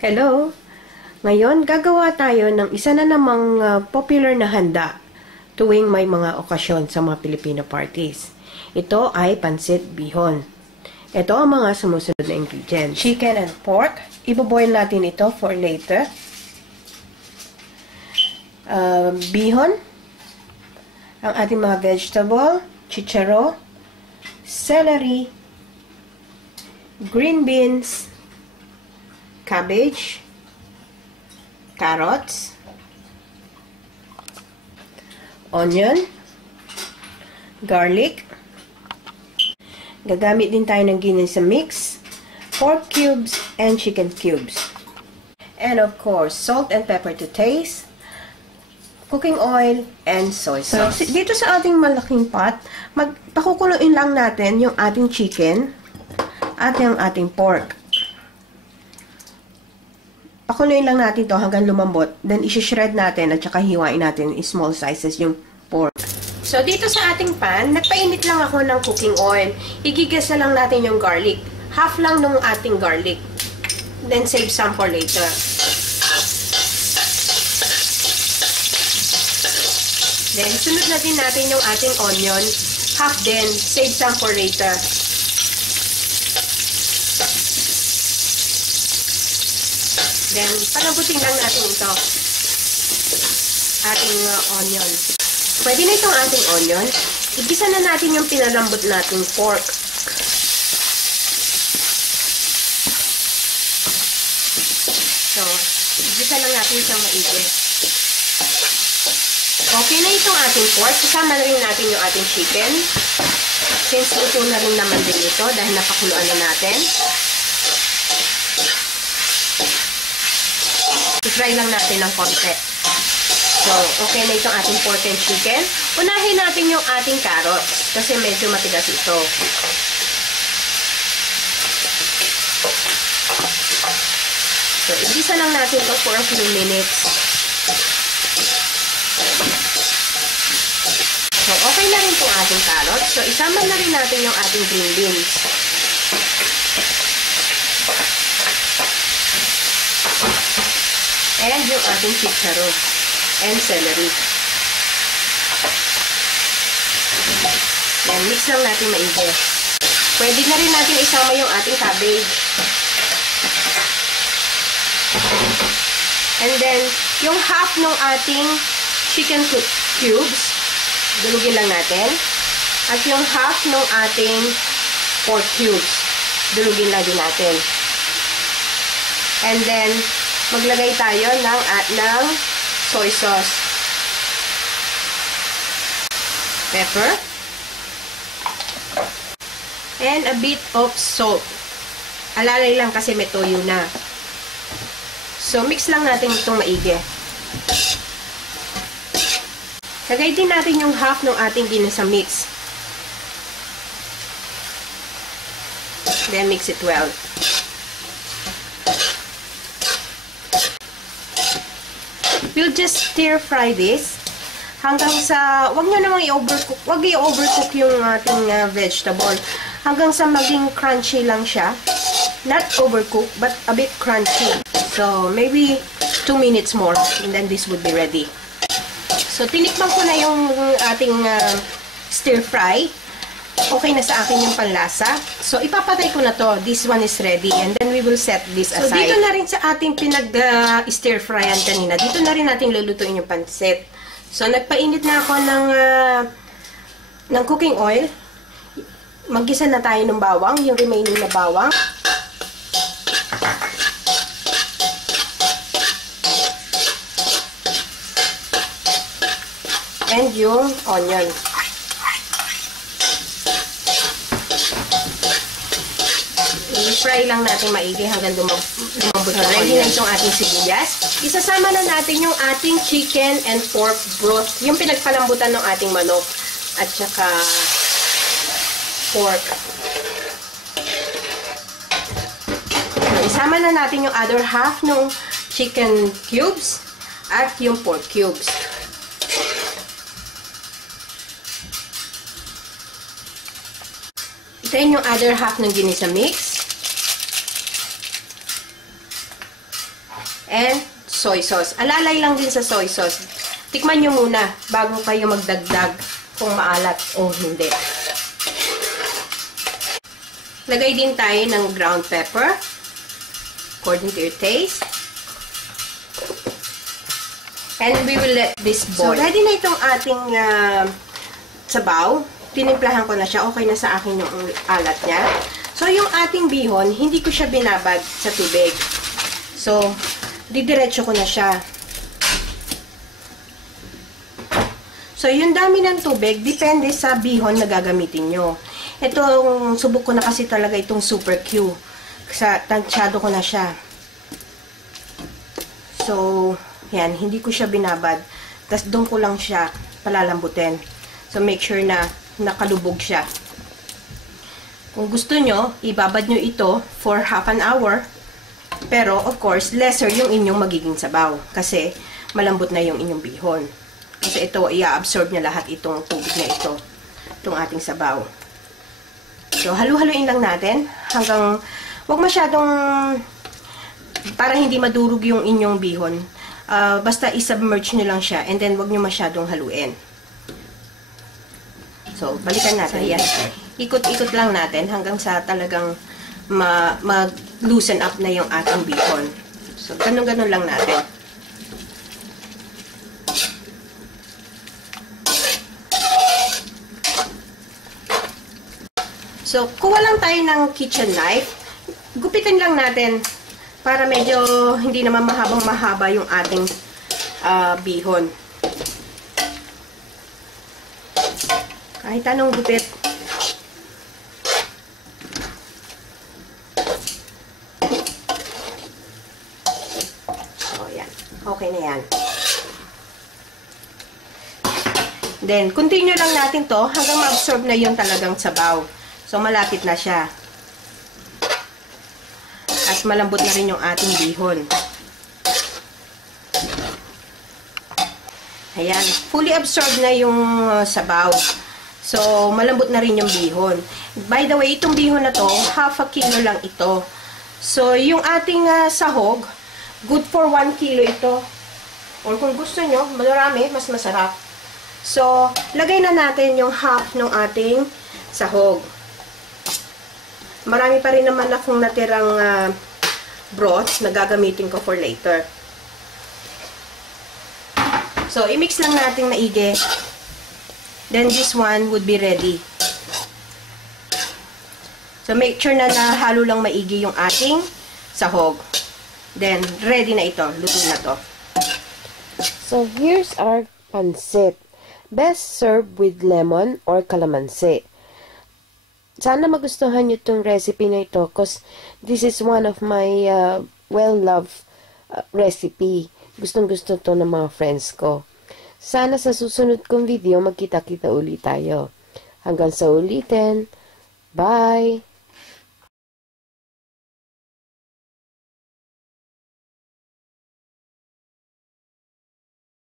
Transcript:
Hello! Ngayon, gagawa tayo ng isa na namang popular na handa tuwing may mga okasyon sa mga Filipino parties. Ito ay pansit bihon. Ito ang mga sumusunod na ingredients. Chicken and pork. Iboboil natin ito for later. Bihon. Ang ating mga vegetable. Chicharo. Celery. Green beans. Cabbage, carrots, onion, garlic. Gagamit din tayo ng ginisa mix, pork cubes, and chicken cubes. And of course, salt and pepper to taste, cooking oil, and soy sauce. So, dito sa ating malaking pot, pakukuluin lang natin yung ating chicken at yung ating pork. Pakuluin lang natin to hanggang lumambot. Then, isi-shred natin at saka hiwain natin in small sizes yung pork. So, dito sa ating pan, nagpainit lang ako ng cooking oil. Igigisa lang natin yung garlic. Half lang nung ating garlic. Then, save some for later. Then, sunod na din natin yung ating onion. Half din. Save some for later. Then, palambutin lang natin ito. Ating onion. Pwede na itong ating onion. Igisa na natin yung pinalambot nating pork. So, igisa lang natin siyang maigi. Okay na itong ating pork. Kasama na rin natin yung ating chicken. Since luto na rin naman din ito dahil napakuluan na natin. I-fry lang natin ng konti. So, okay na itong ating pork and chicken. Unahin natin yung ating carrots kasi medyo matigas ito. So, igisa lang natin ito for a few minutes. So, okay na rin itong ating carrots. So, isama na rin natin yung ating green beans. And yung ating chicharo and celery. Yan, mix lang natin maigi. Pwede na rin natin isama yung ating cabbage. And then, yung half ng ating chicken cubes, dulugin lang natin. At yung half ng ating pork cubes, dulugin lang din natin. And then, maglagay tayo ng soy sauce, pepper, and a bit of salt. Alalay lang kasi may toyo na. So, mix lang natin itong maigi. Lagay din natin yung half ng ating ginisa mix. Then, mix it well. We'll just stir fry this hanggang sa, wag nyo namang i-overcook, wag i-overcook yung ating vegetable. Hanggang sa maging crunchy lang siya. Not overcooked, but a bit crunchy. So, maybe 2 minutes more and then this would be ready. So, tinikman ko na yung ating stir fry. Okay na sa akin yung panlasa. So, ipapatay ko na to. This one is ready. And then, we will set this aside. So, dito na rin sa ating pinag-stir fryan kanina. Dito na rin natin lulutuin yung pansit. So, nagpainit na ako ng cooking oil. Maggisa na tayo ng bawang. Yung remaining na bawang. And yung onion. I-fry lang natin maigi hanggang lumambot na. Ready na itong ating sibuyas. Isasama na natin yung ating chicken and pork broth. Yung pinagpalambutan ng ating manok. At saka pork. So, isama na natin yung other half ng chicken cubes at yung pork cubes. Itayin yung other half ng ginisa mix. and soy sauce. Alalay lang din sa soy sauce. Tikman nyo muna bago kayo magdagdag kung maalat o hindi. Lagay din tayo ng ground pepper according to your taste. And we will let this boil. So, ready na itong ating sabaw. Tinimplahan ko na siya. Okay na sa akin yung alat niya. So, yung ating bihon, hindi ko siya binabad sa tubig. So, didiretso ko na siya. So, yung dami ng tubig, depende sa bihon na gagamitin nyo. Itong subok ko na kasi talaga itong Super Q. Tansyado ko na siya. So, yan, hindi ko siya binabad. Tapos, doon ko lang siya palalambutin. So, make sure na nakalubog siya. Kung gusto nyo, ibabad nyo ito for half an hour. Pero, of course, lesser yung inyong magiging sabaw. Kasi, malambot na yung inyong bihon. Kasi ito, i-absorb niya lahat itong tubig na ito. Itong ating sabaw. So, halu-haluin lang natin. Hanggang, wag masyadong, para hindi madurog yung inyong bihon. Basta i-submerge nyo lang siya. And then, wag nyo masyadong haluin. So, balikan natin. Yan. Ikot-ikot lang natin hanggang sa talagang mag-loosen up na yung ating bihon. So, ganun-ganun lang natin. So, kuha lang tayo ng kitchen knife. Gupitin lang natin para medyo hindi naman mahabang-mahaba yung ating bihon. Kahit anong gupit. So, yan. Okay na yan. Then, continue lang natin to hanggang ma-absorb na yung talagang sabaw. So, malapit na siya. At malambot na rin yung ating bihon. Ayan. Fully absorbed na yung sabaw. So, malambot na rin yung bihon. By the way, itong bihon na to, half a kilo lang ito. So, yung ating sahog, good for 1 kilo ito. Or kung gusto nyo, marami, mas masarap. So, lagay na natin yung half ng ating sahog. Marami pa rin naman akong natirang broth na gagamitin ko for later. So, i-mix lang natin maigi. Then, this one would be ready. So, make sure na nahalo lang maigi yung ating sahog. Then, ready na ito. Luto na to. So, here's our pancit. Best served with lemon or calamansi. Sana magustuhan nyo itong recipe na ito because this is one of my well-loved recipe. Gustong-gusto to ng mga friends ko. Sana sa susunod kong video magkita-kita ulit tayo. Hanggang sa ulitin. Bye!